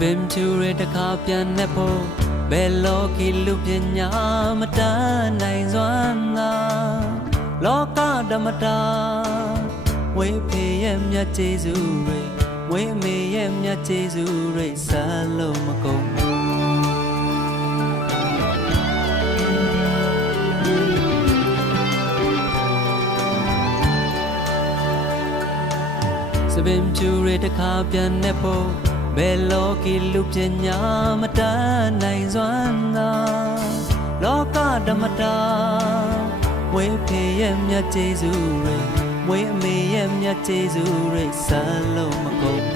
ပင်ချူရတခါပြန်နေဖို့ဘယ်လောကီလူပညာမတန်းနိုင်စွမ်းသာလောကဓမ္မတာဝေဖေရဲ့မြတ်ကျေးဇူးတွေဝေမေရဲ့မြတ်ကျေးဇူးတွေဆက်လို့မကုန်စပင်ချူရတခါပြန်နေဖို့ဘယ်လောကီလူပညာမတန်းနိုင်စွမ်းသာလောကဓမ္မတာဝေဖေရဲ့မြတ်ကျေးဇူးတွေဝေအမေရဲ့မြတ်ကျေးဇူးတွေဆက်လို့မကုန်